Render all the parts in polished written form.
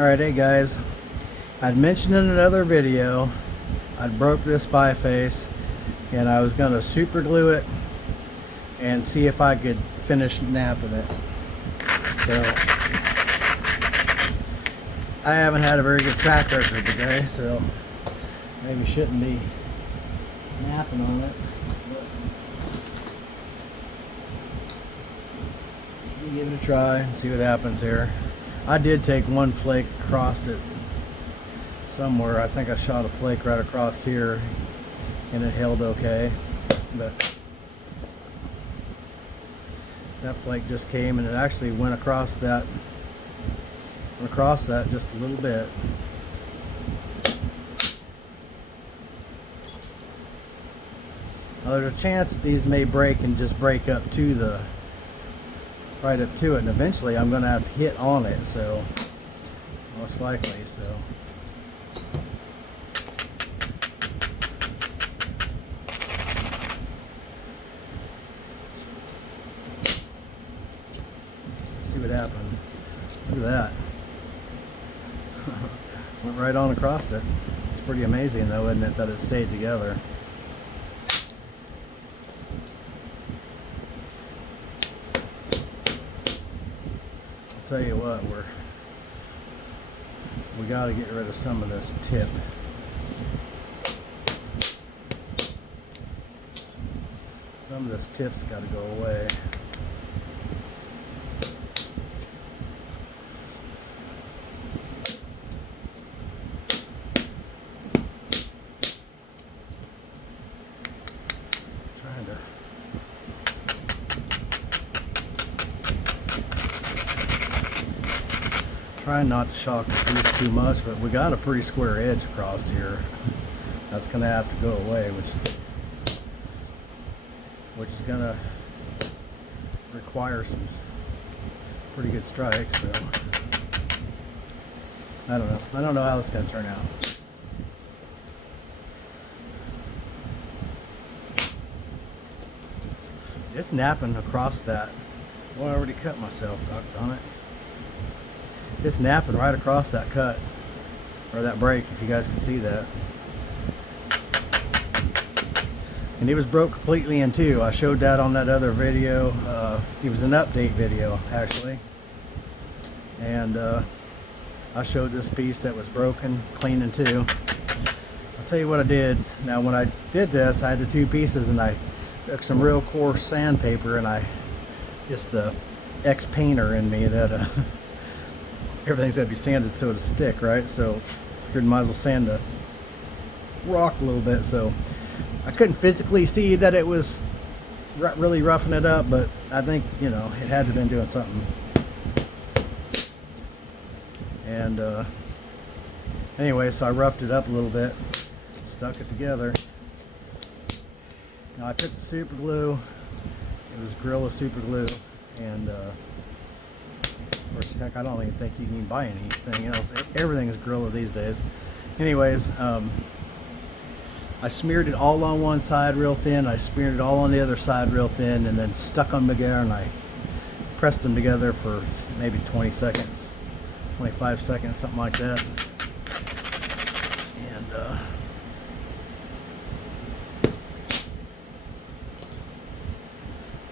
Alright, hey guys, I'd mentioned in another video I'd broke this biface and I was going to super glue it and see if I could finish napping it. So I haven't had a very good track record today, so maybe shouldn't be napping on it. Let me give it a try and see what happens here. I did take one flake across it somewhere. I think I shot a flake right across here and it held okay, but that flake just came and it actually went across that just a little bit. Now there's a chance that these may break and just break up to the right up to it, and eventually I'm going to have to hit on it, so most likely. So let's see what happened. Look at that. Went right on across it. It's pretty amazing though, isn't it, that it stayed together. Tell you what, we got to get rid of some of this tip. Some of this tip's got to go away. Trying not to shock the piece too much, but we got a pretty square edge across here. That's going to have to go away, which is going to require some pretty good strikes. So I don't know. I don't know how this is going to turn out. It's napping across that. Well, I already cut myself, doggone it. It's napping right across that cut, or that break, if you guys can see that. And it was broke completely in two. I showed that on that other video. It was an update video, actually. And I showed this piece that was broken, clean in two. I'll tell you what I did. Now, when I did this, I had the two pieces, and I took some real coarse sandpaper, and just the ex-painter in me that... everything's got to be sanded so to stick, right? So figured might as well sand the rock a little bit. So I couldn't physically see that it was really roughing it up, but I think, you know, it had to have been doing something. And anyway, so I roughed it up a little bit, stuck it together. Now I took the super glue. It was Gorilla super glue, and heck, I don't even think you can buy anything else. Everything is Gorilla these days. Anyways, I smeared it all on one side real thin. I smeared it all on the other side real thin, and then stuck them together, and I pressed them together for maybe 20 seconds, 25 seconds, something like that. And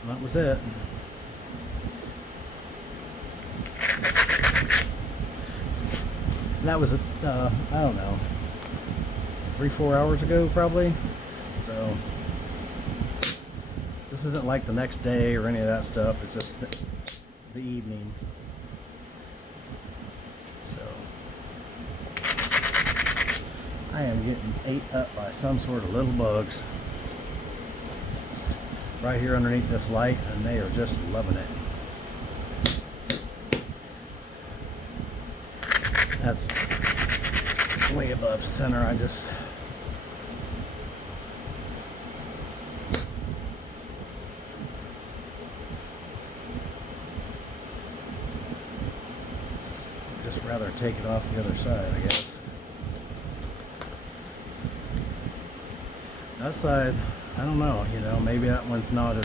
that was it. That was, I don't know, 3-4 hours ago probably. So this isn't like the next day or any of that stuff. It's just the evening. So I am getting ate up by some sort of little bugs right here underneath this light, and they are just loving it. That's way above center. I just rather take it off the other side, I guess. That side, I don't know, you know, maybe that one's not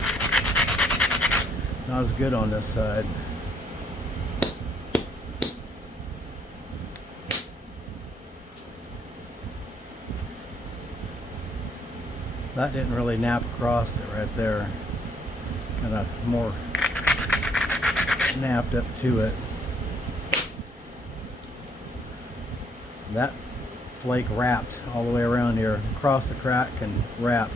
as good on this side. That didn't really nap across it right there. Kind of more napped up to it. That flake wrapped all the way around here, across the crack and wrapped.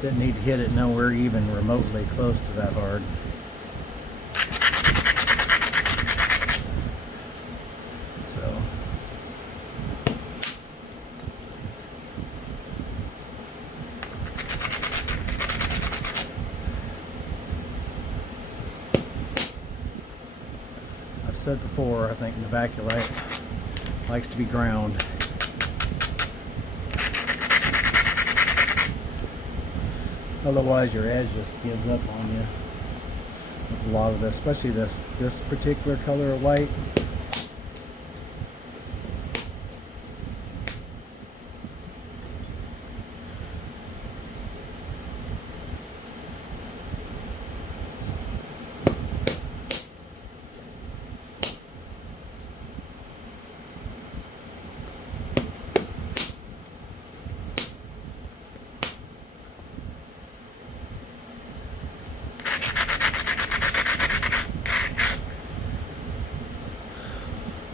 Didn't need to hit it nowhere even remotely close to that hard. So I've said before, I think novaculite likes to be ground. Otherwise your edge just gives up on you with a lot of this, especially this particular color of white.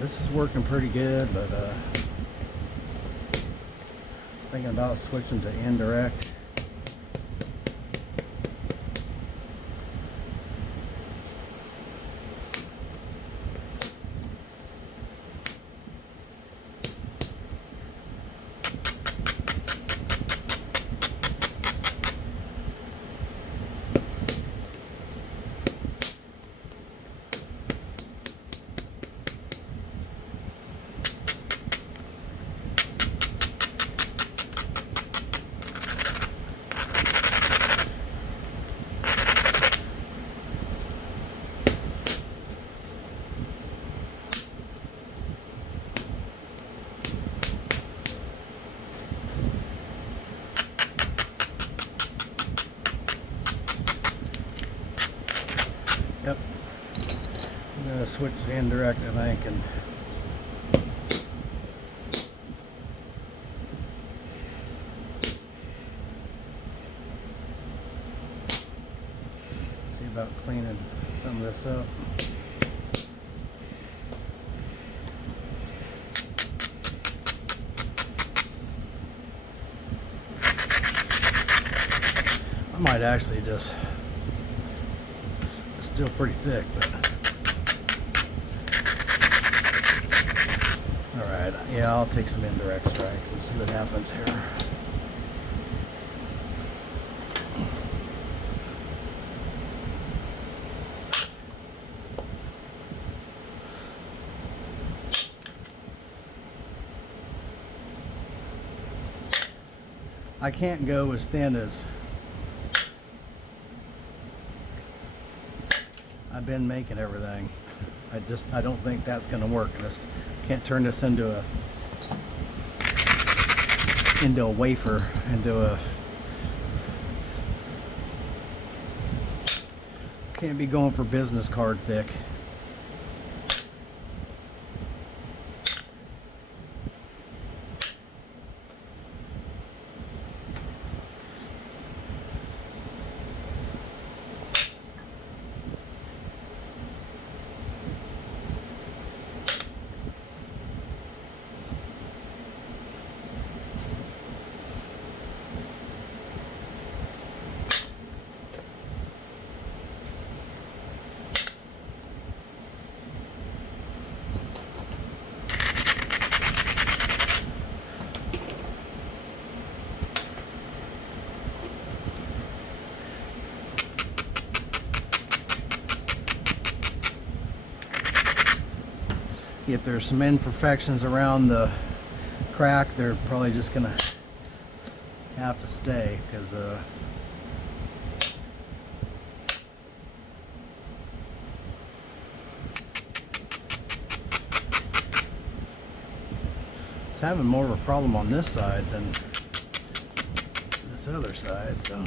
This is working pretty good, but thinking about switching to indirect. Yep, I'm going to switch to indirect, I think, and see about cleaning some of this up. I might actually just, it's still pretty thick, but alright, yeah, I'll take some indirect strikes and see what happens here. I can't go as thin as I've been making everything. I don't think that's going to work. This can't turn this into a wafer, can't be going for business card thick. If there's some imperfections around the crack, they're probably just gonna have to stay, because it's having more of a problem on this side than this other side, so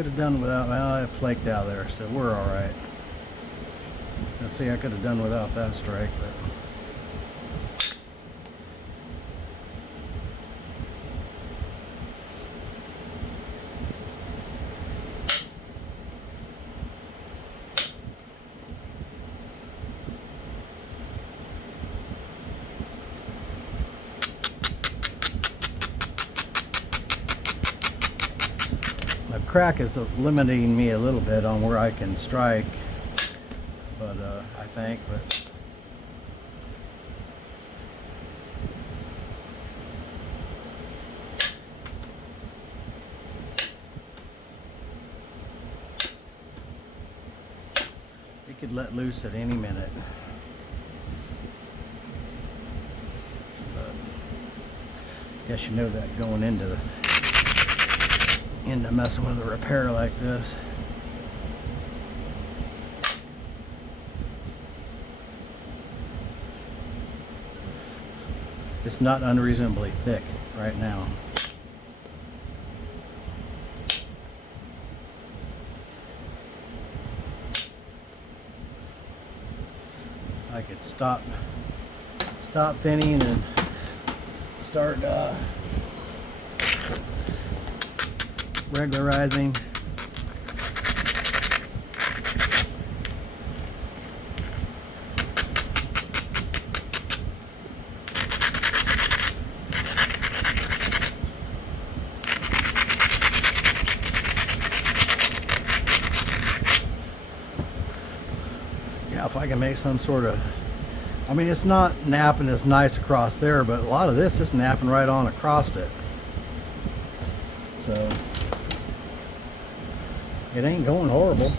could have done without, well, it flaked out there, so we're all right. Let's see, I could have done without that strike, but the crack is limiting me a little bit on where I can strike, but I think, but it could let loose at any minute. But I guess you know that going into messing with a repair like this. It's not unreasonably thick right now. I could stop thinning and start regularizing. Yeah, if I can make some sort of, I mean, it's not napping as nice across there, but a lot of this is napping right on across it. So it ain't going horrible.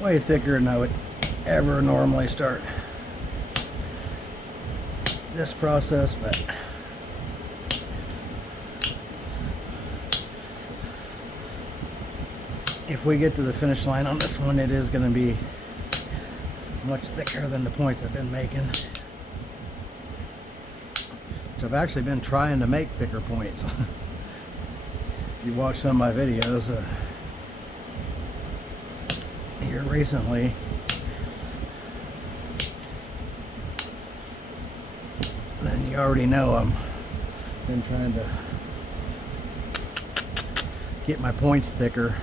Way thicker than I would ever normally start this process, but if we get to the finish line on this one, it is going to be much thicker than the points I've been making. Which I've actually been trying to make thicker points. If you watch some of my videos here recently, then you already know I've been trying to get my points thicker.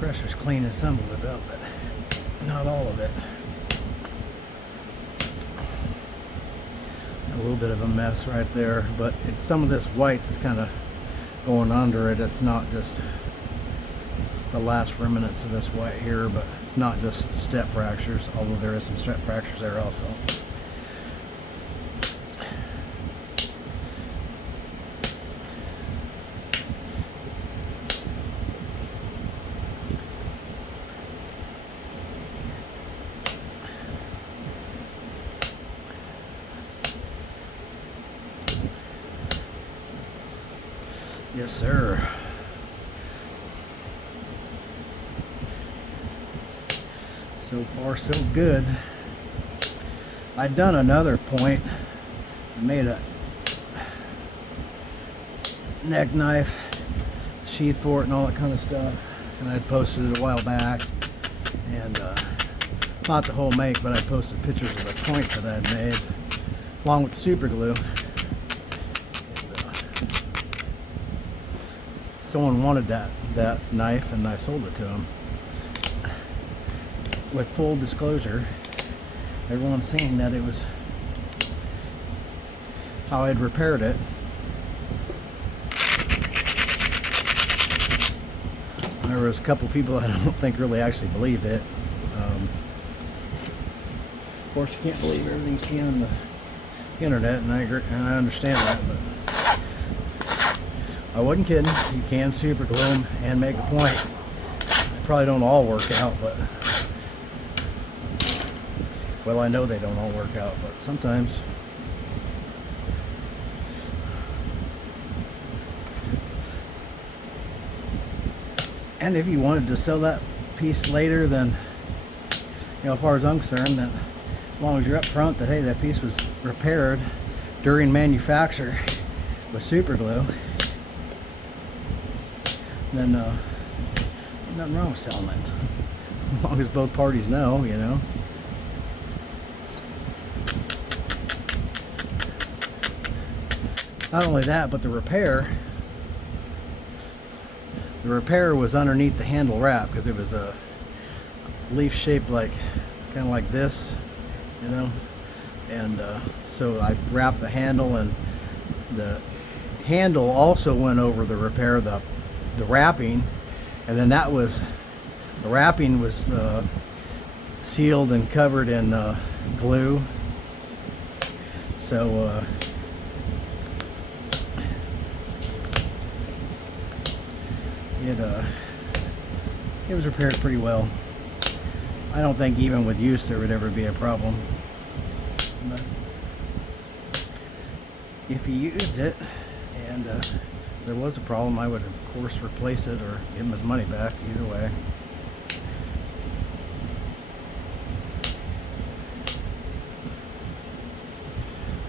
Pressure's cleaning some of it up, but not all of it. A little bit of a mess right there, but it's some of this white that's kind of going under it. It's not just the last remnants of this white here, but it's not just step fractures, although there is some step fractures there also. Yes, sir. So far, so good. I'd done another point. I made a neck knife, sheath for it, and all that kind of stuff. And I'd posted it a while back. And not the whole make, but I posted pictures of the point that I had made, along with the super glue. Someone wanted that knife, and I sold it to them. With full disclosure, everyone's saying that it was how I'd repaired it. there was a couple people that I don't think really actually believed it. Of course, you can't believe everything you see on the internet, and I agree, and I understand that, but I wasn't kidding. You can super glue them and make a point. They probably don't all work out, but well, I know they don't all work out, but sometimes. And if you wanted to sell that piece later, then, you know, as far as I'm concerned, then as long as you're up front that, hey, that piece was repaired during manufacture with super glue, then nothing wrong with selling it. As long as both parties know, you know. Not only that, but the repair was underneath the handle wrap, because it was a leaf shaped like kind of like this, you know, and so I wrapped the handle, and the handle also went over the repair, the wrapping, and then that was, the wrapping was sealed and covered in glue. So it was repaired pretty well. I don't think even with use there would ever be a problem. But if he used it and there was a problem, I would of course replace it or give him his money back, either way.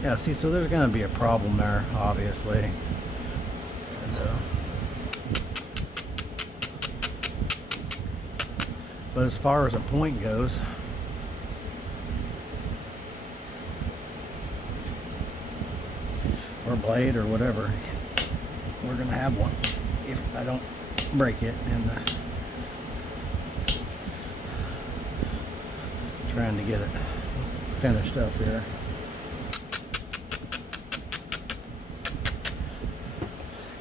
Yeah, see, so there's going to be a problem there, obviously. And, but as far as a point goes, or blade or whatever, we're going to have one if I don't break it. And trying to get it finished up here.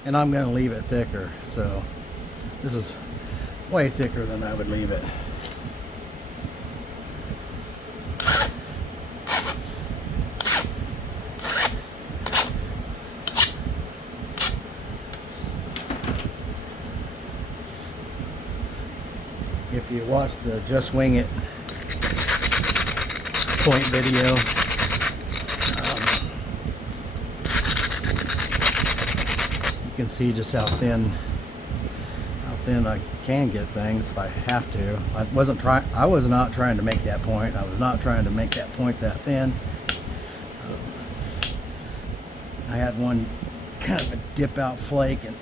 And I'm going to leave it thicker, so this is way thicker than I would leave it. If you watch the Just Wing It point video, you can see just how thin I can get things if I have to. I was not trying to make that point. I was not trying to make that point that thin. I had one kind of a dip out flake and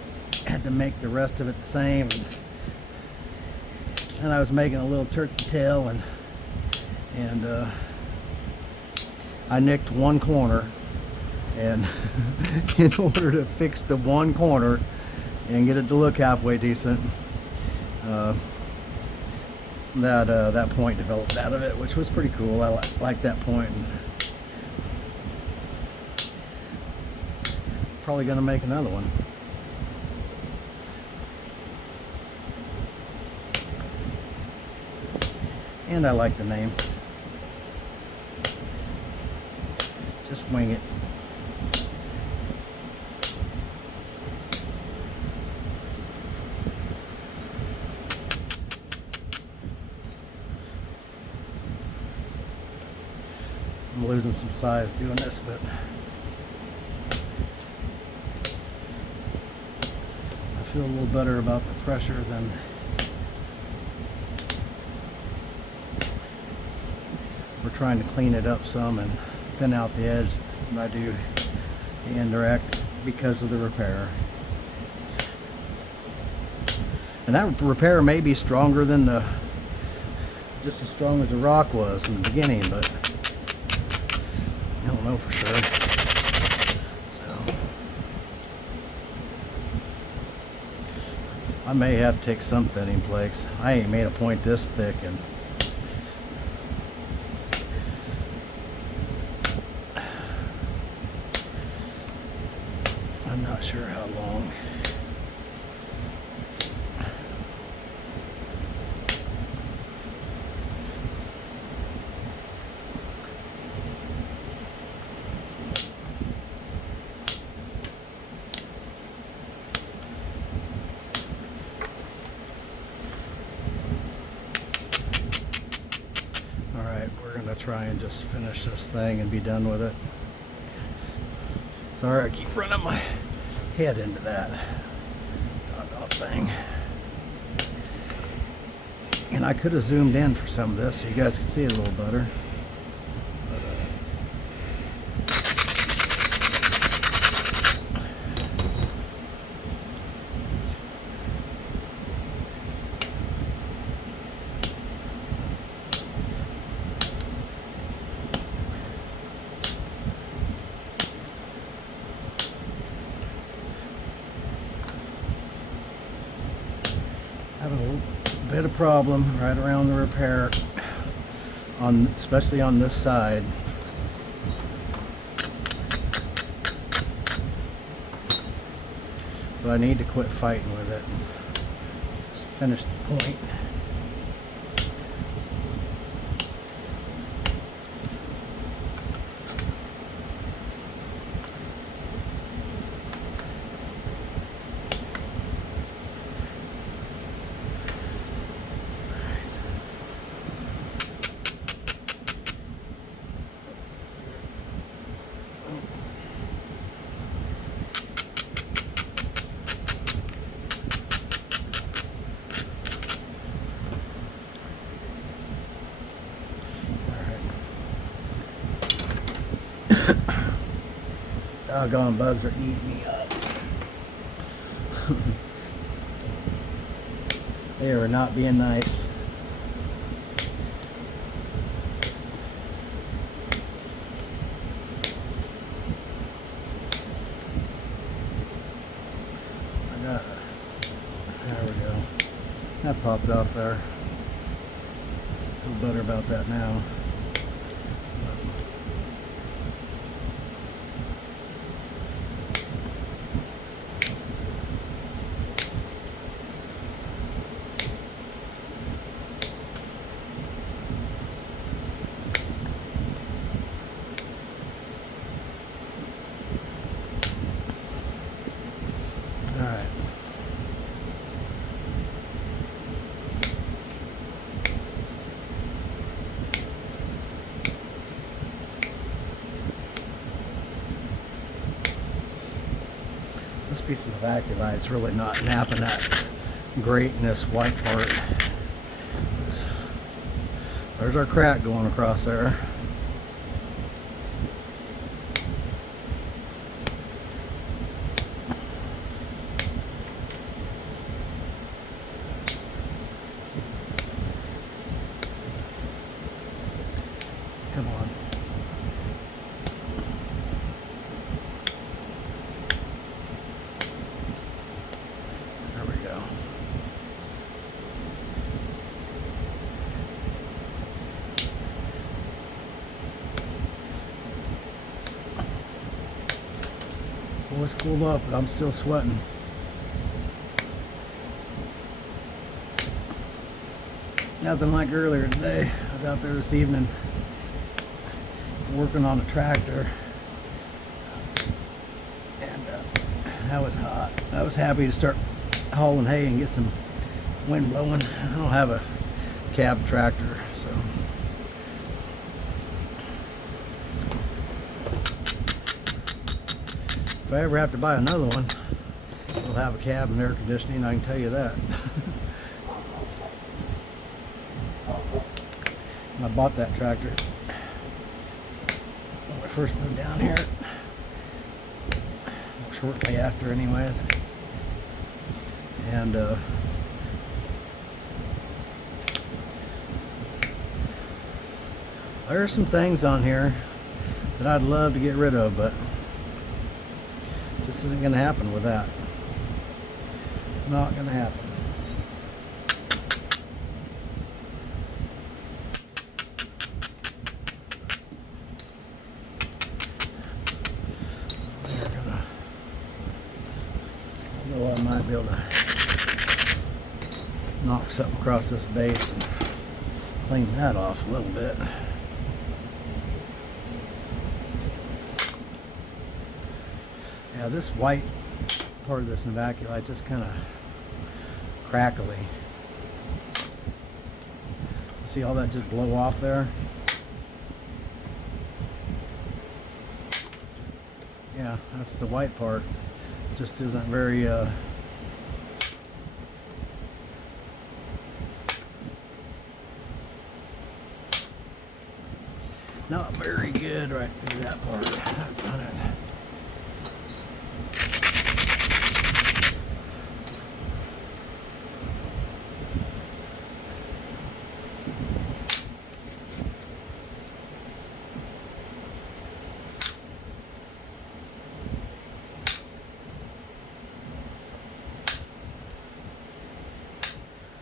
had to make the rest of it the same. And I was making a little turkey tail, and I nicked one corner, and in order to fix the one corner and get it to look halfway decent, that point developed out of it, which was pretty cool. I like that point. And probably gonna make another one. And I like the name. Just Wing It. I'm losing some size doing this, but I feel a little better about the pressure than we're trying to clean it up some and thin out the edge than I do the indirect because of the repair. And that repair may be stronger than just as strong as the rock was in the beginning, but I don't know for sure. So I may have to take some thinning flakes. I ain't made a point this thick, and I'm not sure how long. going to try and just finish this thing and be done with it. Sorry, I keep running my head into that doggone thing. And I could have zoomed in for some of this so you guys could see it a little better. Having a little bit of problem right around the repair, especially on this side. But I need to quit fighting with it. Just finish the point. Doggone bugs are eating me up. They are not being nice. There we go. That popped off there. Feel better about that now. This piece of novaculite's really not napping that great in this white part. There's our crack going across there. Come on. There we go. Well, it's cooled up, but I'm still sweating. Nothing like earlier today. I was out there this evening working on a tractor, and that was hot. I was happy to start hauling hay and get some wind blowing. I don't have a cab tractor, so if I ever have to buy another one, it'll have a cab and air conditioning, I can tell you that. I bought that tractor when I first moved down here, shortly after anyways, and there are some things on here that I'd love to get rid of, but this isn't going to happen with that. Not going to happen. Although I might be able to knock something across this base and clean that off a little bit. Yeah, this white part of this novaculite just kind of crackly. See all that just blow off there? Yeah, that's the white part. Just isn't very not very good right through that part. I've done it.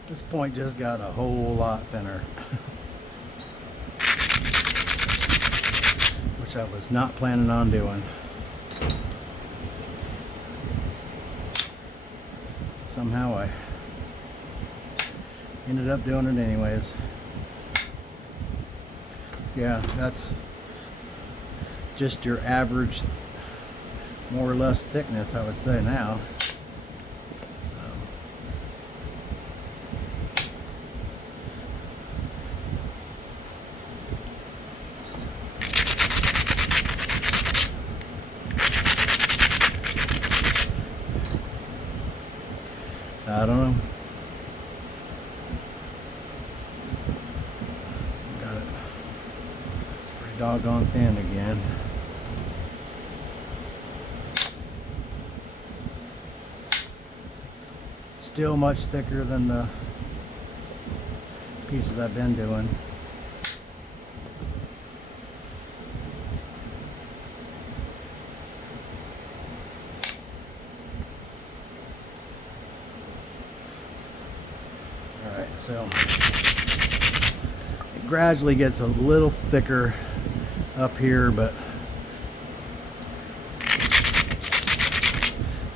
This point just got a whole lot thinner, which I was not planning on doing. Somehow I ended up doing it anyways. Yeah, that's just your average, more or less thickness, I would say now. I don't know. Got it pretty doggone thin again. Still much thicker than the pieces I've been doing. So it gradually gets a little thicker up here, but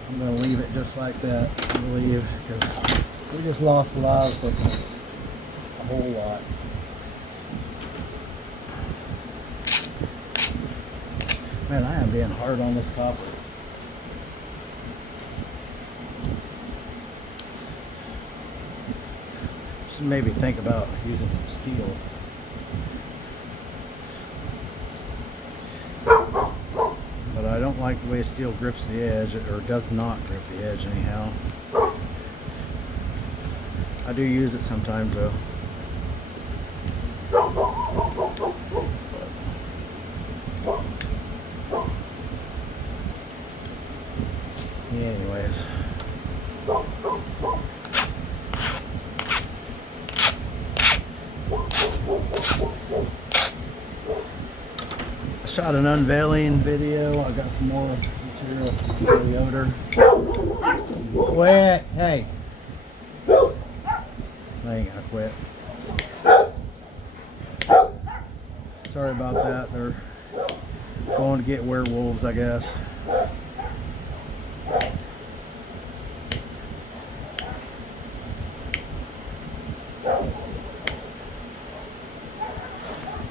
I'm going to leave it just like that, I believe, because we just lost a lot of thickness, a whole lot. Man, I am being hard on this copper. Maybe think about using some steel. But I don't like the way steel grips the edge, or does not grip the edge anyhow. I do use it sometimes though. Anyways. I shot an unveiling video. I got some more material for the odor. Quit! Hey! I ain't gonna quit. Sorry about that. They're going to get werewolves, I guess.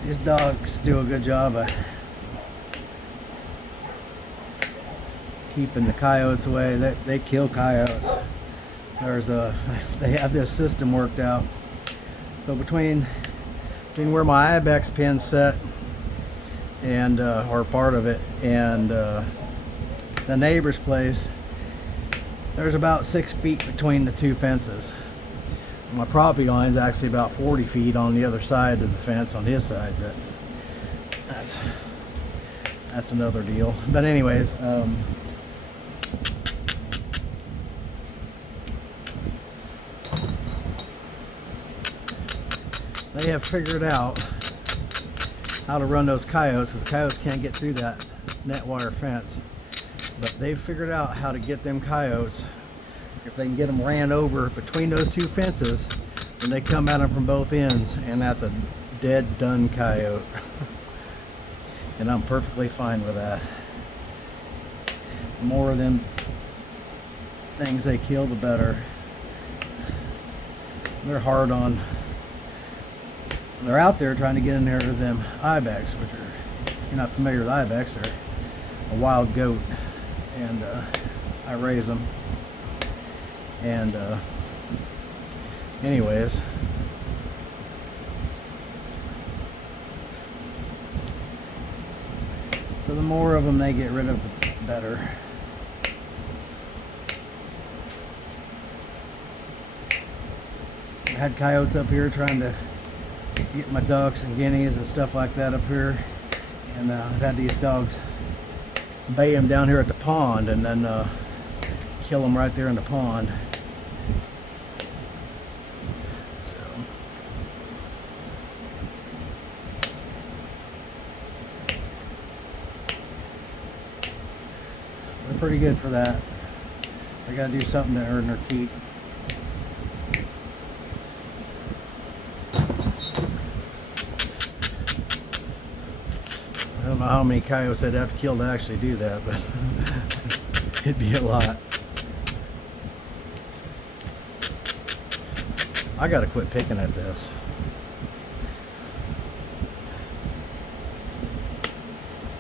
These dogs do a good job of keeping the coyotes away. They kill coyotes. They have this system worked out. So between where my ibex pin's set and or part of it and the neighbor's place, there's about 6 feet between the two fences. My property line is actually about 40 feet on the other side of the fence, on his side, but that's another deal. But anyways, they have figured out how to run those coyotes, because coyotes can't get through that net wire fence. But they've figured out how to get them coyotes, if they can get them ran over between those two fences, then they come at them from both ends, and that's a dead done coyote. And I'm perfectly fine with that. The more of them things they kill, the better. They're hard on. They're out there trying to get in there to them ibex, which are, if you're not familiar with ibex, they're a wild goat, and I raise them. And anyways, so the more of them they get rid of, better. I had coyotes up here trying to get my ducks and guineas and stuff like that up here, and I've had these dogs bay them down here at the pond and then kill them right there in the pond. So they're pretty good for that. They gotta do something to earn their keep. I don't know how many coyotes I'd have to kill to actually do that, but it'd be a lot. I gotta quit picking at this.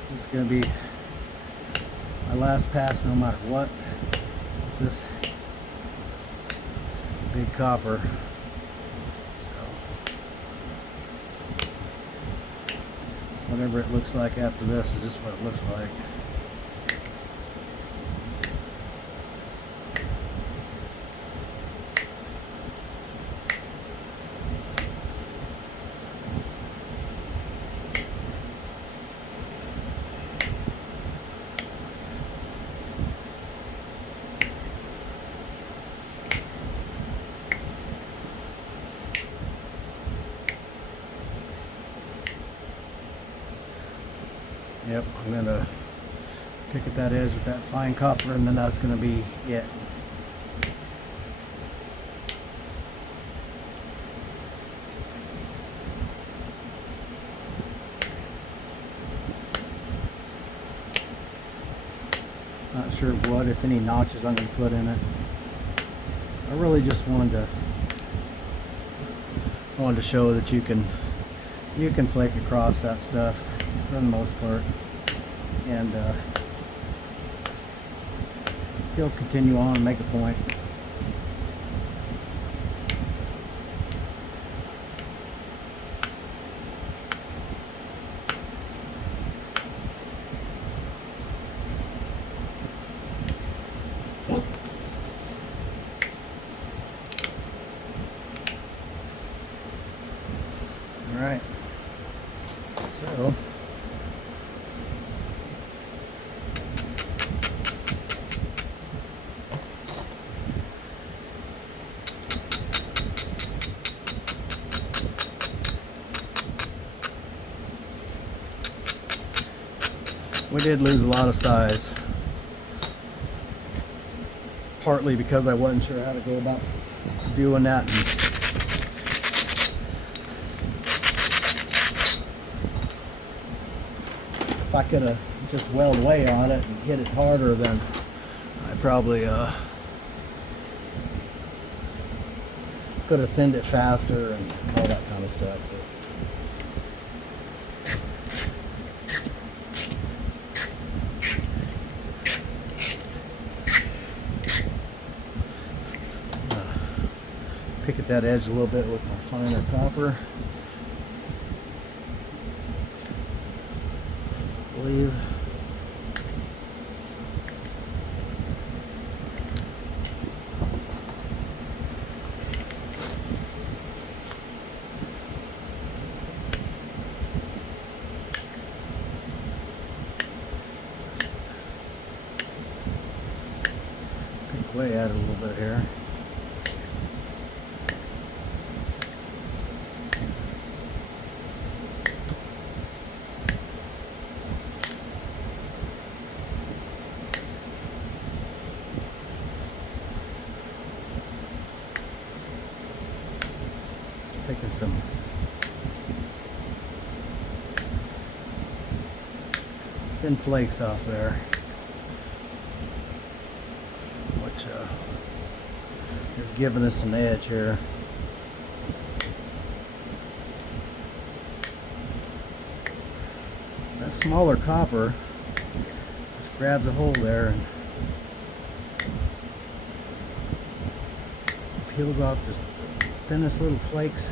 This is gonna be my last pass no matter what. This big copper. Whatever it looks like after this is just what it looks like. Yep, I'm going to pick at that edge with that fine copper, and then that's going to be it. Not sure what, if any, notches I'm going to put in it. I really just wanted to show that you can flake across that stuff for the most part, and still continue on and make a point. All right, so we did lose a lot of size, partly because I wasn't sure how to go about doing that. If I could have just weld away on it and hit it harder, then I probably could have thinned it faster and all that kind of stuff. Pick at that edge a little bit with my finer copper. I believe. Pick away at it a little bit here. Taking some thin flakes off there, which is giving us an edge here. That smaller copper just grabs a hole there and peels off just the thinnest little flakes.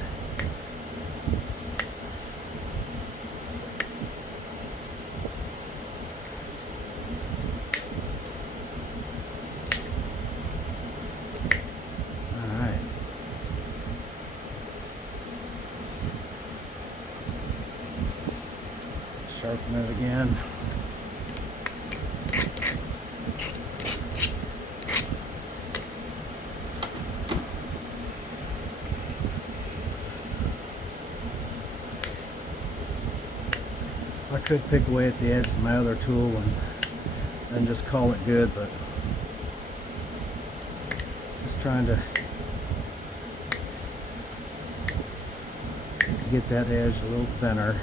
Sharpen it again. I could pick away at the edge of my other tool and just call it good, but just trying to get that edge a little thinner.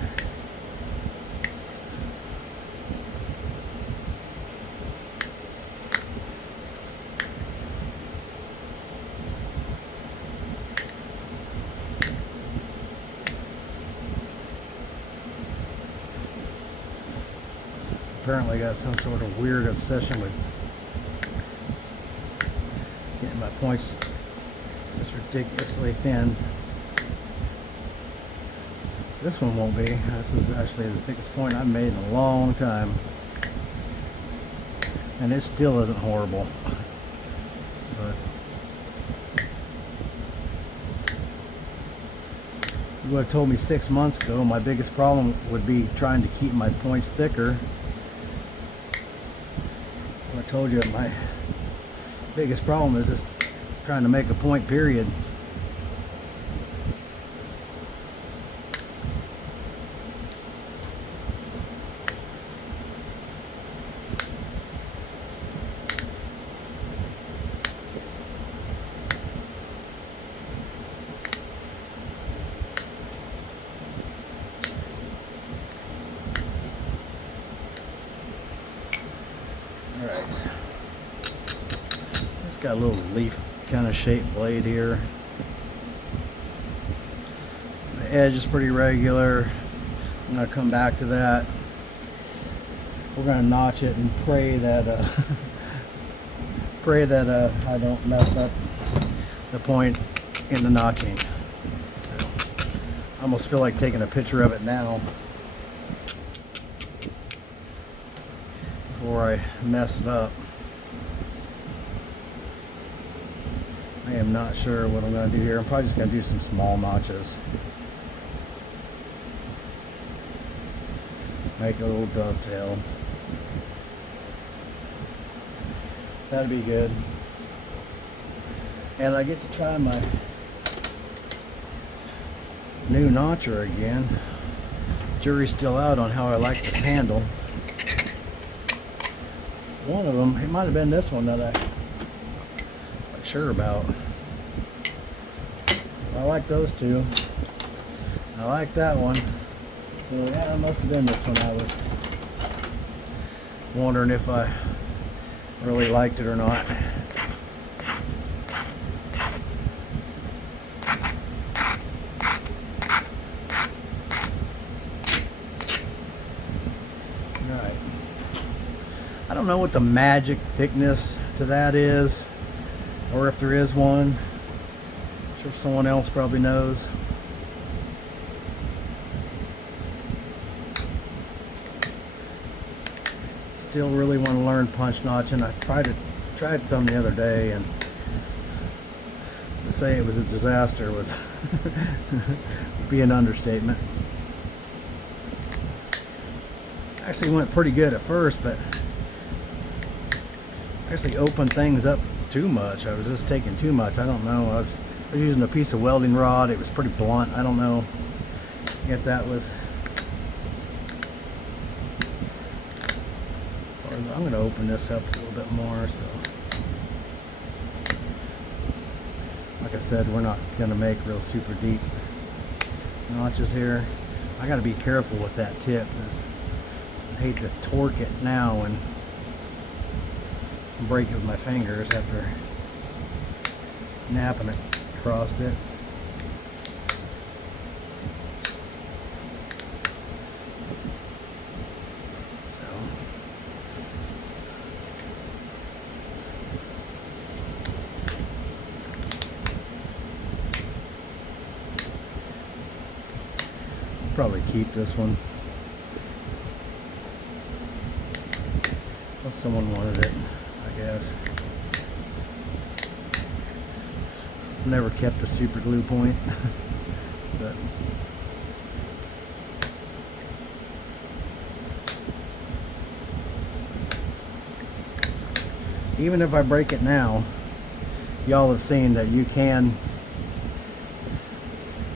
Apparently got some sort of weird obsession with getting my points just ridiculously thin. This one won't be. This is actually the thickest point I've made in a long time. And it still isn't horrible. But you would have told me 6 months ago my biggest problem would be trying to keep my points thicker. I told you my biggest problem is just trying to make a point, period. Alright, it's got a little leaf kind of shaped blade here. The edge is pretty regular. I'm going to come back to that. We're going to notch it and pray that I don't mess up the point in the notching. So I almost feel like taking a picture of it now before I mess it up. I am not sure what I'm going to do here. I'm probably just going to do some small notches. Make a little dovetail. That'd be good. And I get to try my new notcher again. Jury's still out on how I like this handle. One of them, it might have been this one that I'm not sure about. I like those two. I like that one. So yeah, it must have been this one I was wondering if I really liked it or not. Right. I don't know what the magic thickness to that is, or if there is one. I'm sure someone else probably knows. Still really want to learn punch notching. I tried some the other day, and to say it was a disaster was be an understatement. Actually went pretty good at first, but actually opened things up too much. I was just taking too much. I don't know. I was using a piece of welding rod. It was pretty blunt. I don't know if that was. I'm going to open this up a little bit more. So, like I said, we're not going to make real super deep notches here. I got to be careful with that tip. I hate to torque it now and break it with my fingers after napping it across it. So I'll probably keep this one. Well, someone wanted it, I guess. Never kept a super glue point, but even if I break it now, y'all have seen that you can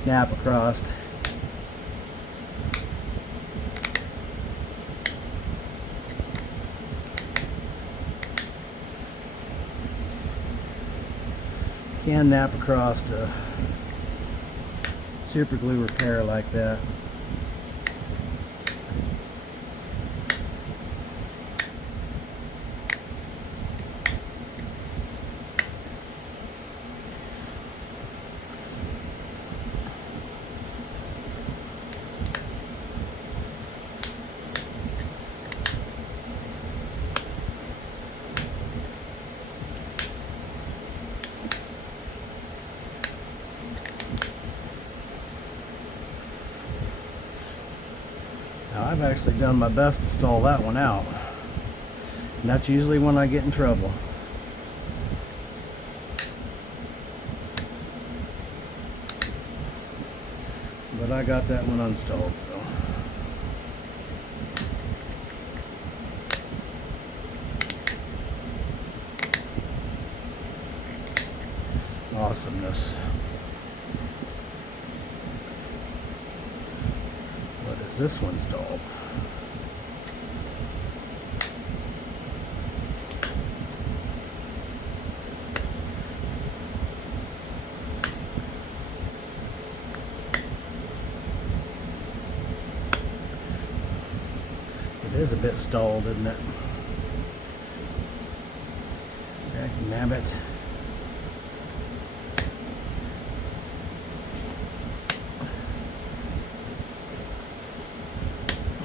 nap across. Can nap across to super glue repair like that. Now, I've actually done my best to stall that one out, and that's usually when I get in trouble. But I got that one unstalled, so. Awesomeness. What is this one stalled? It is a bit stalled, isn't it? Nabbit.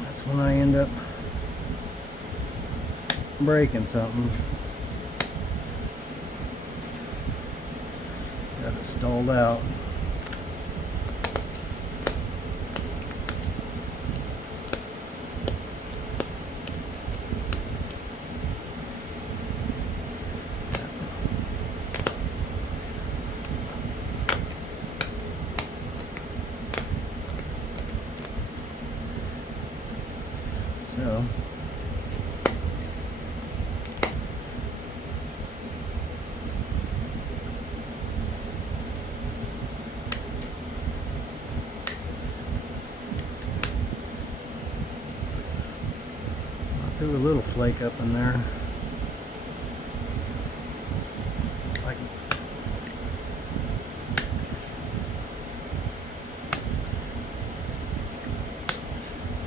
That's when I end up breaking something. Got it stalled out. So I threw a little flake up in there. Like,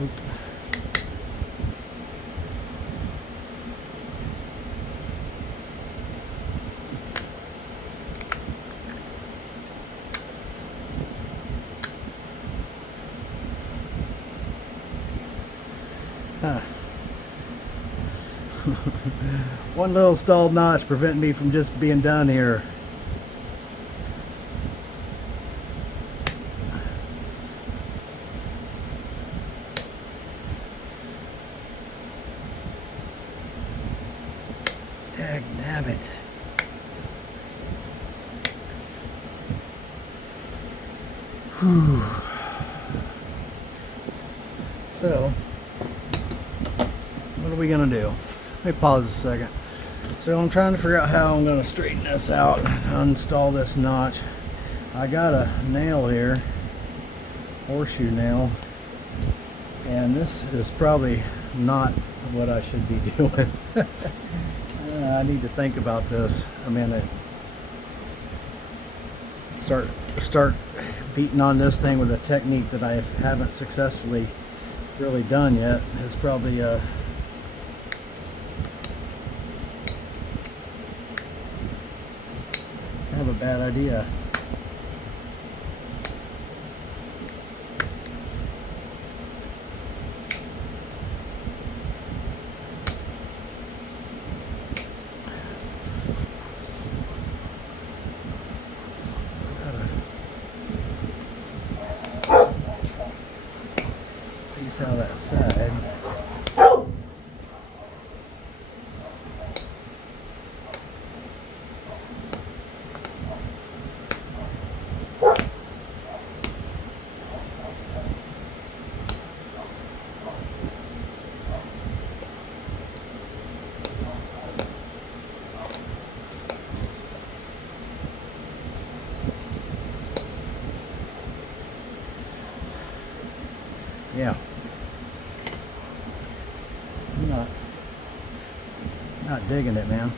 oop. Huh. One little stalled notch preventing me from just being done here. Dagnabbit. Whew. So, what are we gonna do? Let me pause a second. So I'm trying to figure out how I'm gonna straighten this out, uninstall this notch. I got a nail here, horseshoe nail, and this is probably not what I should be doing. I need to think about this a minute. Start beating on this thing with a technique that I haven't successfully really done yet. It's probably kind of a bad idea. Piece out of that side. Yeah. I'm not digging it, man.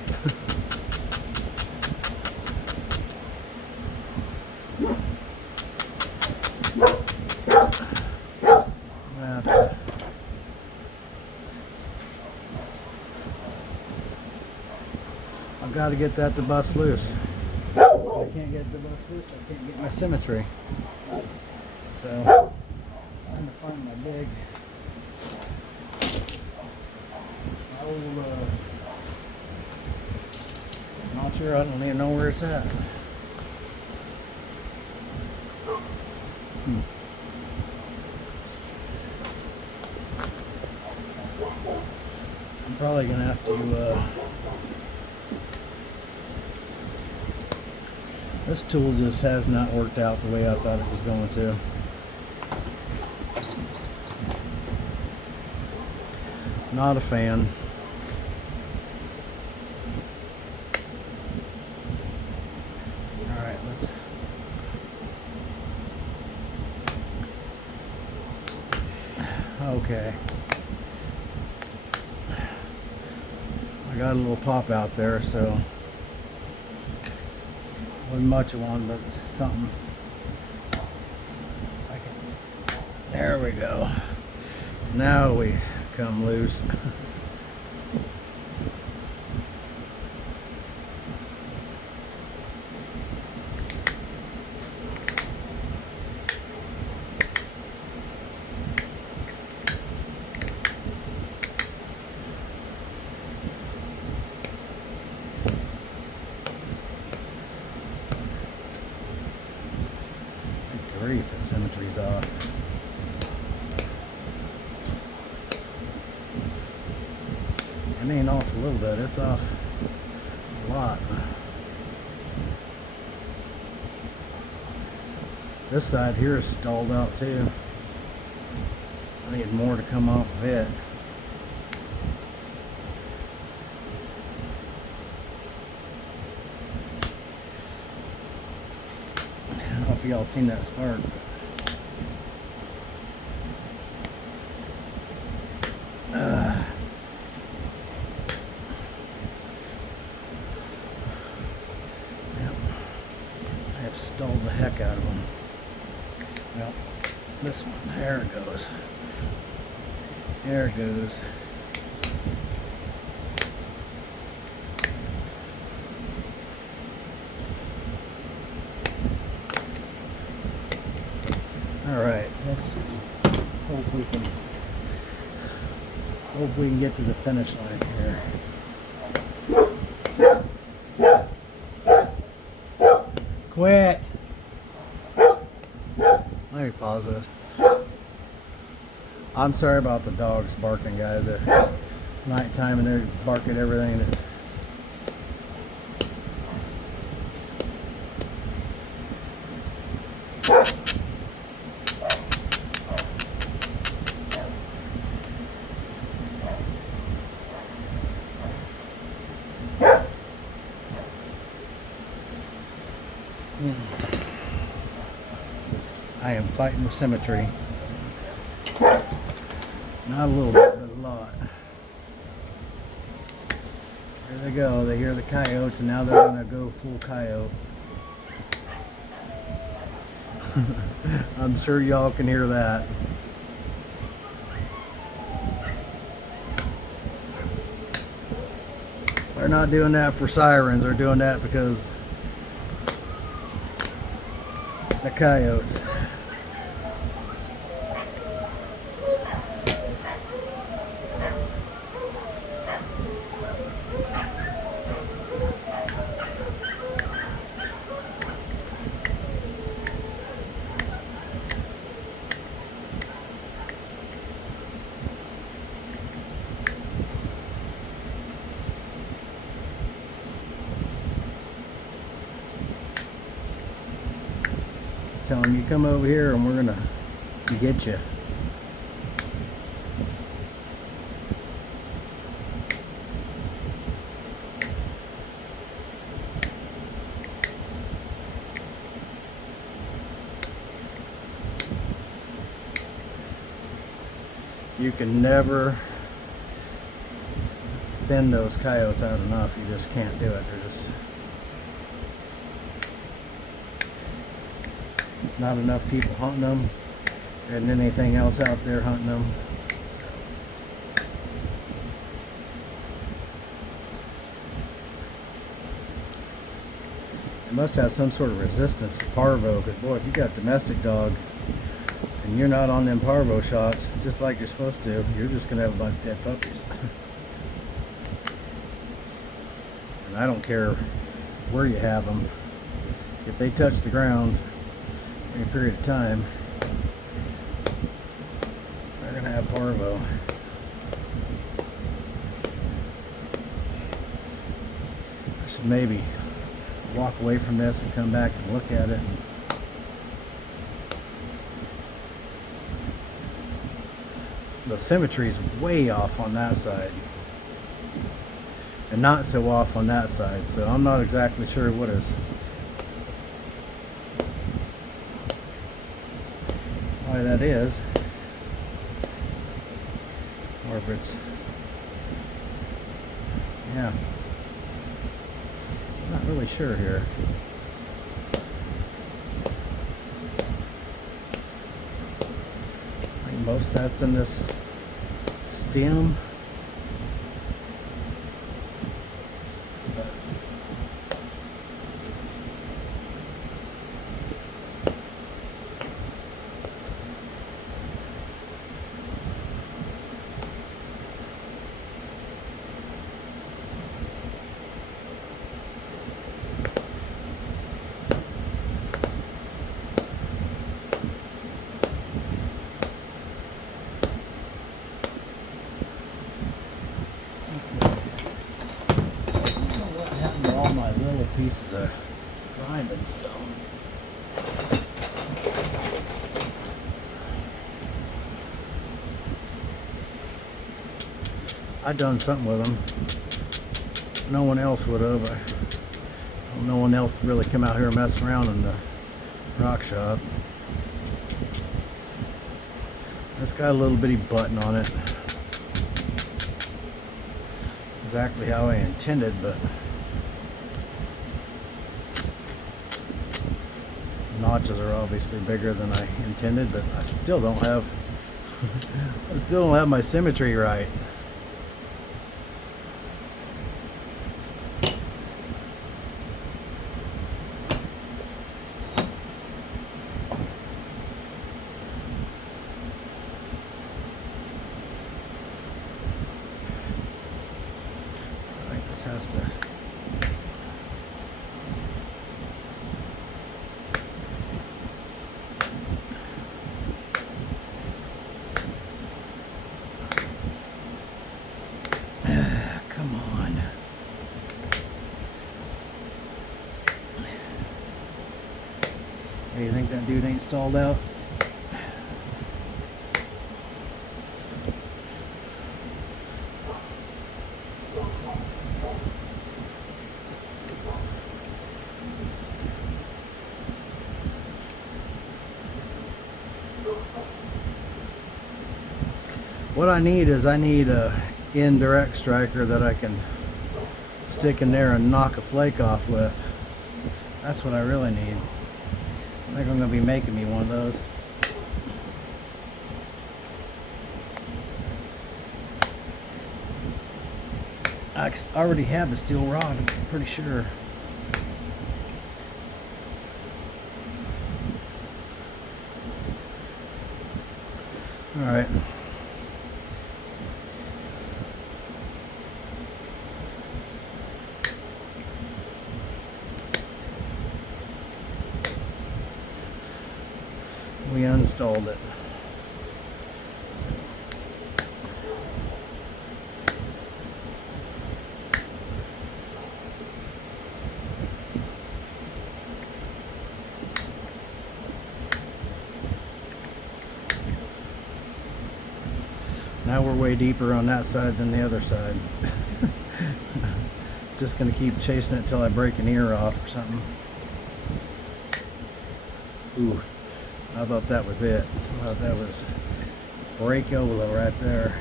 I've got to get that to bust loose. If I can't get it to bust loose, I can't get my symmetry. So, trying to find my big old launcher. I don't even know where it's at. I'm probably gonna have to this tool just has not worked out the way I thought it was going to. Not a fan. Alright, let's okay. I got a little pop out there, so wasn't much of one, but something. There we go. Now we come loose. Grief, the symmetry's off. It ain't off a little bit, it's off a lot. This side here is stalled out too. I need more to come off of it. I don't know if y'all seen that spark. Stalled the heck out of them. Well, this one, there it goes. There it goes. All right, let's hope we can get to the finish line here. Quit. Let me pause this. I'm sorry about the dogs barking, guys. At nighttime and they bark at everything. I am fighting with symmetry. Not a little bit, but a lot. There they go. They hear the coyotes, and now they're going to go full coyote. I'm sure y'all can hear that. They're not doing that for sirens. They're doing that because the coyotes. Tell them you come over here and we're gonna get you. You can never thin those coyotes out enough. You just can't do it. They're just not enough people hunting them, and anything else out there hunting them. So. They must have some sort of resistance to parvo, because boy, if you got domestic dog and you're not on them parvo shots just like you're supposed to, you're just gonna have a bunch of dead puppies. And I don't care where you have them, if they touch the ground in a period of time, they're gonna have parvo. I should maybe walk away from this and come back and look at it. The symmetry is way off on that side and not so off on that side, so I'm not exactly sure what is why that is, or if it's, yeah, I'm not really sure here. I think most of that's in this stem. Pieces of grinding stone. I done something with them. No one else would have. No one else really come out here and mess around in the rock shop. It's got a little bitty button on it. Exactly how I intended, but notches are obviously bigger than I intended, but I still don't have my symmetry right. I think this has to. You think that dude ain't stalled out? What I need is a indirect striker that I can stick in there and knock a flake off with. That's what I really need. I think I'm going to be making me one of those. I already have the steel rod, I'm pretty sure. Alright. We installed it. Now we're way deeper on that side than the other side. Just gonna keep chasing it until I break an ear off or something. Ooh. I thought that was it. I thought that was breakola right there.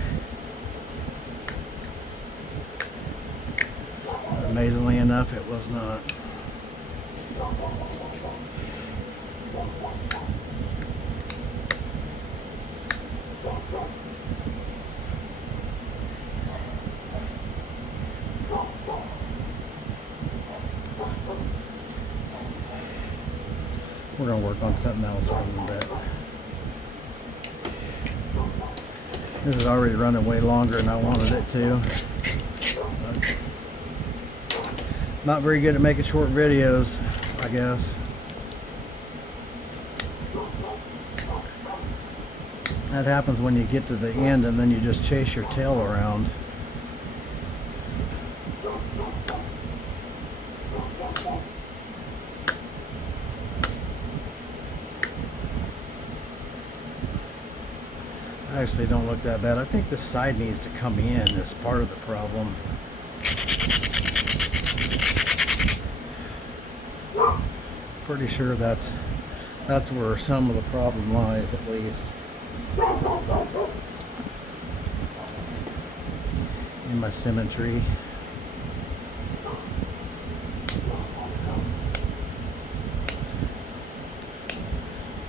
Amazingly enough, it was not. We're going to work on something else for a little bit. This is already running way longer than I wanted it to. But not very good at making short videos, I guess. That happens when you get to the end and then you just chase your tail around. Actually don't look that bad. I think this side needs to come in as part of the problem. Pretty sure that's where some of the problem lies, at least. In my symmetry.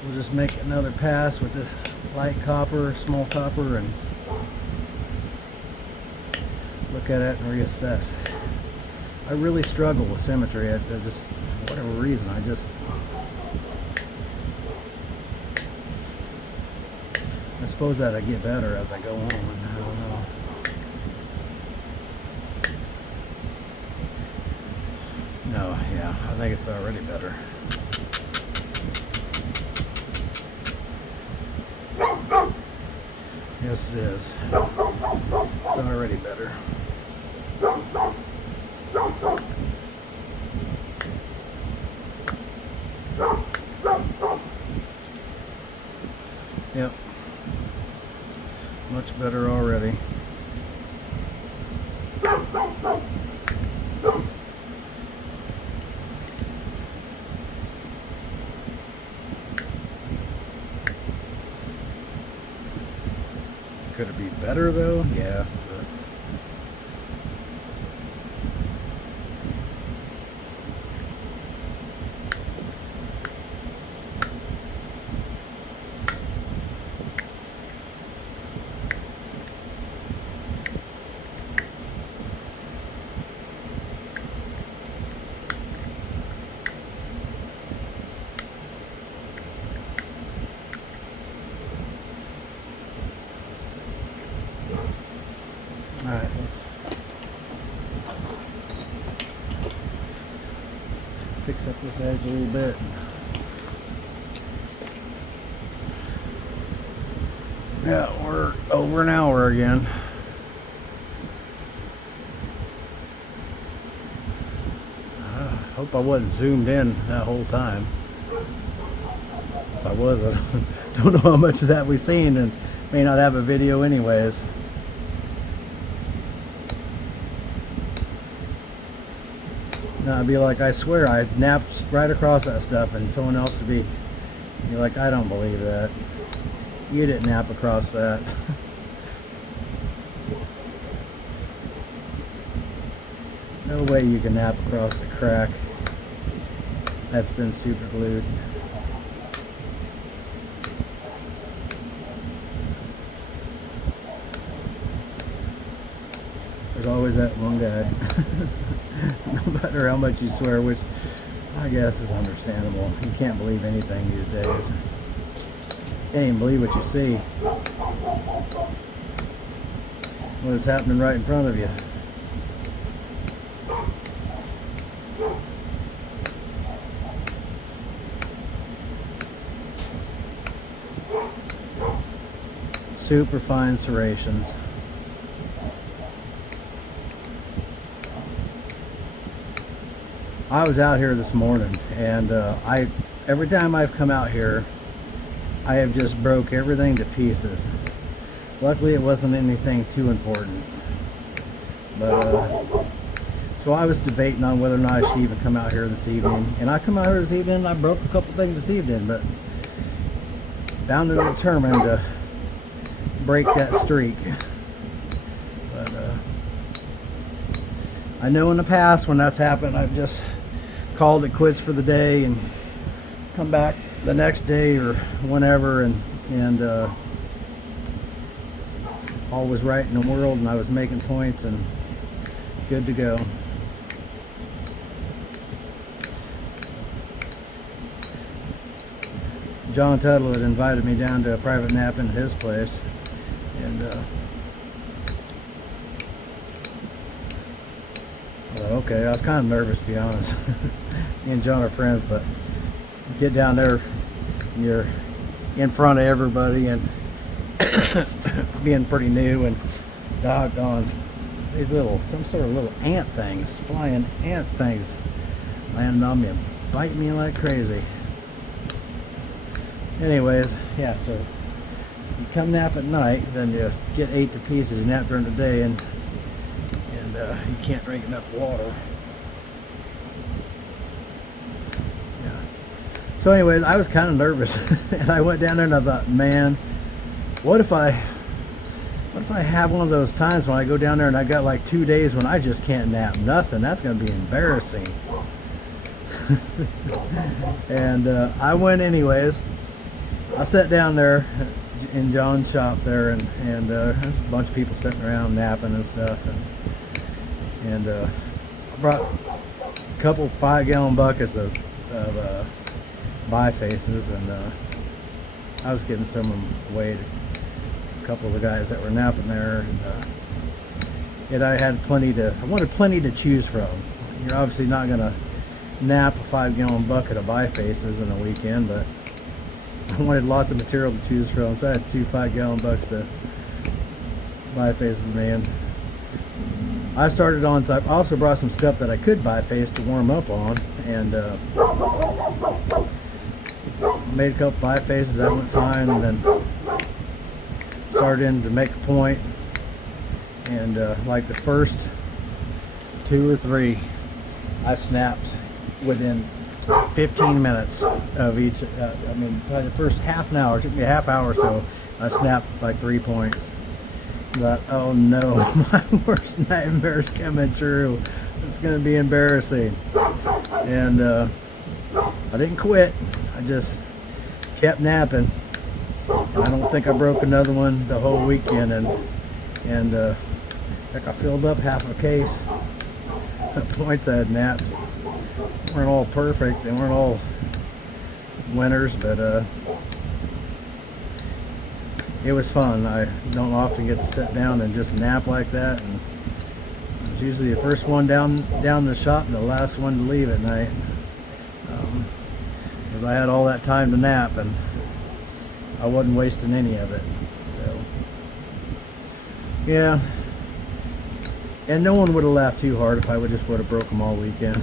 We'll just make another pass with this light copper, small copper, and look at it and reassess. I really struggle with symmetry. I just, for whatever reason, I suppose that I get better as I go on. I don't know. No, yeah, I think it's already better. Yes, it is. It's already better. Yep. Much better already. Could it be better though? Yeah. Alright, let's fix up this edge a little bit. Yeah, we're over an hour again. Hope I wasn't zoomed in that whole time. If I was, I don't know how much of that we've seen, and may not have a video anyways. Now I'd be like, I swear I napped right across that stuff, and someone else would be like, I don't believe that. You didn't nap across that. No way you can nap across a crack that's been super glued. There's always that one guy. No matter how much you swear, which I guess is understandable. You can't believe anything these days. Can't even believe what you see. When it's happening right in front of you. Super fine serrations. I was out here this morning, and every time I've come out here, I have just broke everything to pieces. Luckily, it wasn't anything too important. But so I was debating on whether or not I should even come out here this evening. And I come out here this evening, and I broke a couple things this evening, but bound and determined to break that streak. But I know in the past when that's happened, I've just called it quits for the day and come back the next day or whenever, and all was right in the world, and I was making points and good to go. John Tuttle had invited me down to a private nap in his place, and okay, I was kind of nervous, to be honest. Me and John are friends, but get down there, and you're in front of everybody and being pretty new, and doggone, these some sort of little ant things, flying ant things landing on me and biting me like crazy. Anyways, yeah, so you come nap at night, then you get ate to pieces. You nap during the day, and you can't drink enough water. Yeah. So anyways, I was kind of nervous, and I went down there and I thought, man, what if I have one of those times when I go down there and I got like 2 days when I just can't nap nothing? That's going to be embarrassing. And I went anyways. I sat down there in John's shop there, and a bunch of people sitting around napping and stuff, and I brought a couple 5-gallon buckets of Bifaces, and I was giving some of them away to a couple of the guys that were napping there, and I had I wanted plenty to choose from. You're obviously not going to nap a 5-gallon bucket of Bifaces in a weekend, but I wanted lots of material to choose from, so I had 2 5-gallon buckets of Bifaces, man. I started on, so I also brought some stuff that I could Biface to warm up on, and made a couple Bifaces. That went fine, and then started in to make a point, and like the first 2 or 3, I snapped within 15 minutes of each. I mean, probably the first half an hour, it took me a half hour or so, I snapped like 3 points. But oh no, my worst nightmare's coming true. It's going to be embarrassing. And I didn't quit. I just kept napping. And I don't think I broke another one the whole weekend. And heck, I filled up half a case of points I had napped. Weren't all perfect. They weren't all winners, but it was fun. I don't often get to sit down and just nap like that, and it's usually the first one down the shop and the last one to leave at night, because I had all that time to nap and I wasn't wasting any of it. So yeah, and no one would have laughed too hard if I would have broke them all weekend.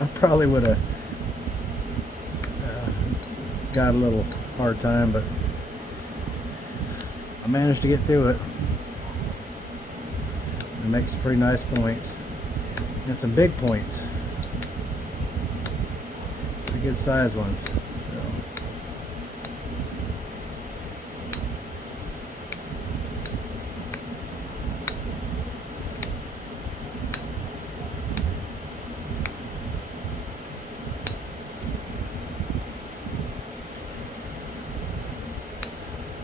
I probably would have got a little hard time, but I managed to get through it and make some pretty nice points, and some big points, the good size ones. So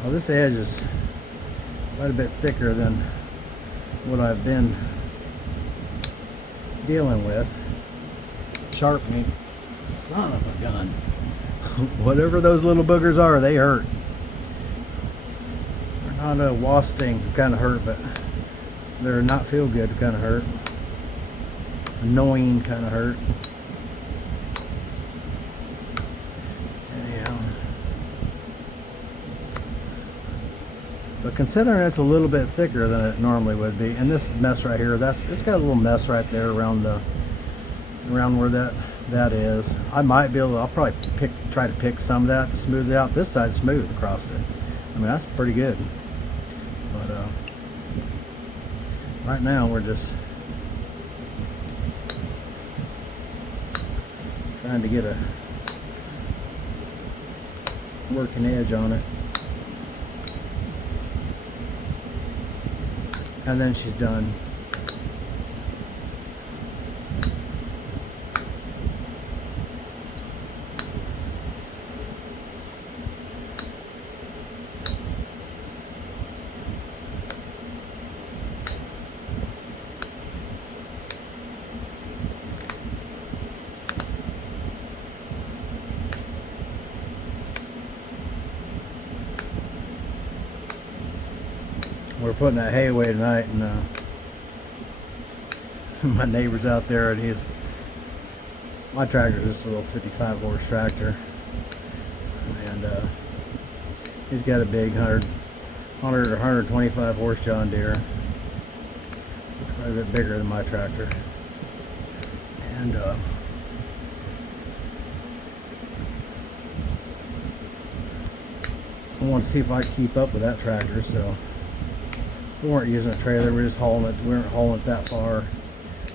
well, this edge is quite a bit thicker than what I've been dealing with. Sharpening, son of a gun. Whatever those little boogers are, they hurt. They're not a wasp sting kind of hurt, but they're not feel good kind of hurt. Annoying kind of hurt. But considering it's a little bit thicker than it normally would be, and this mess right here, it's got a little mess right there around where that is. I might be able to, I'll probably try to pick some of that to smooth it out. This side's smooth across it. I mean, that's pretty good. But right now we're just trying to get a working edge on it. and then she's done. We're putting that hay away tonight, and my neighbor's out there, and my tractor is just a little 55 horse tractor, and he's got a big 100 or 125 horse John Deere. It's quite a bit bigger than my tractor, and I want to see if I can keep up with that tractor. So we weren't using a trailer, we were just hauling it. We weren't hauling it that far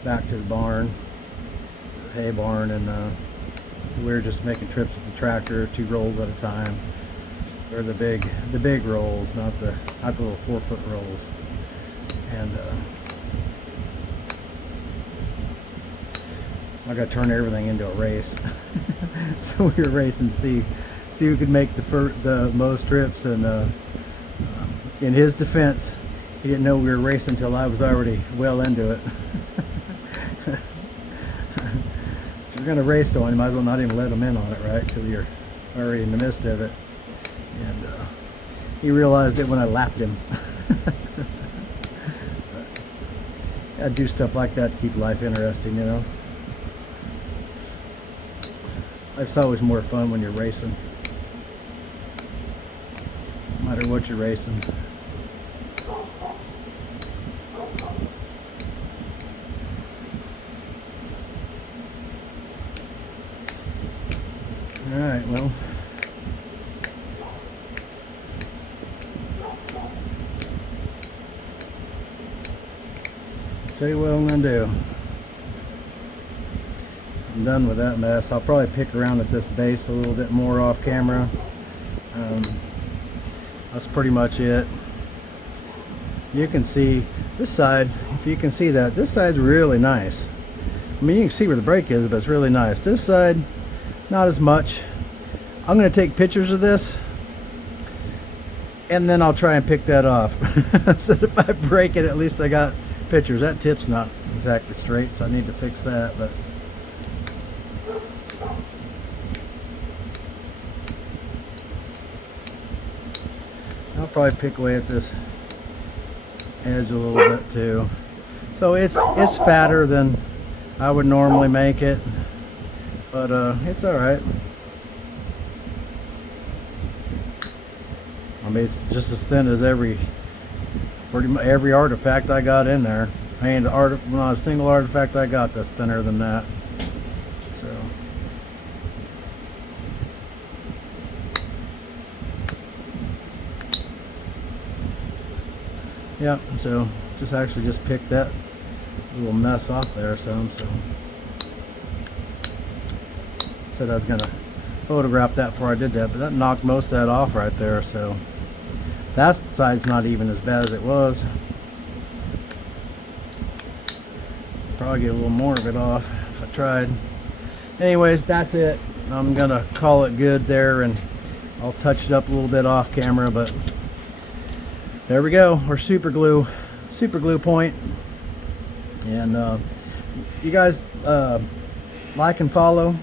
back to the barn, the hay barn, and we were just making trips with the tractor, 2 rolls at a time. Or the big rolls, not the little 4-foot rolls. And I got to turn everything into a race. So we were racing to see who could make the most trips. And in his defense, he didn't know we were racing until I was already well into it. If you're gonna race someone, you might as well not even let them in on it, right? Till you're already in the midst of it. And he realized it when I lapped him. I do stuff like that to keep life interesting, you know. Life's always more fun when you're racing, no matter what you're racing. Alright, well, tell you what I'm going to do. I'm done with that mess. I'll probably pick around at this base a little bit more off camera. That's pretty much it. You can see this side, if you can see that, this side's really nice. I mean, you can see where the break is, but it's really nice. This side, not as much. I'm going to take pictures of this, and then I'll try and pick that off. So if I break it, at least I got pictures. That tip's not exactly straight, so I need to fix that. But I'll probably pick away at this edge a little bit too. So it's fatter than I would normally make it, but it's all right. I mean, it's just as thin as pretty much every artifact I got in there. I ain't not a single artifact I got that's thinner than that. So yeah, so just picked that little mess off there some. So said I was gonna photograph that before I did that, but that knocked most of that off right there. So that side's not even as bad as it was. Probably get a little more of it off if I tried. Anyways, that's it. I'm gonna call it good there, and I'll touch it up a little bit off camera, but there we go. Our super glue point. And you guys like and follow,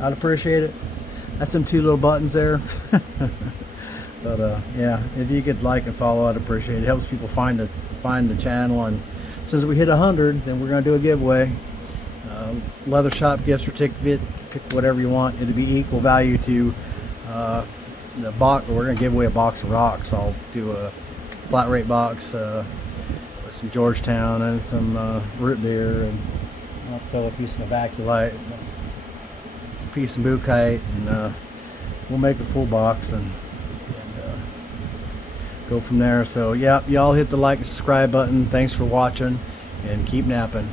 I'd appreciate it. That's them 2 little buttons there. But yeah, if you could like and follow, I'd appreciate it. It helps people find the channel. And since we hit 100, then we're gonna do a giveaway. Leather shop gift certificate. Pick whatever you want. It'll be equal value to the box. We're gonna give away a box of rocks. I'll do a flat rate box with some Georgetown and some root beer, and I'll throw a piece of novaculite, a piece of bucite, and we'll make a full box and go from there. So yeah, y'all hit the like and subscribe button. Thanks for watching, and keep napping.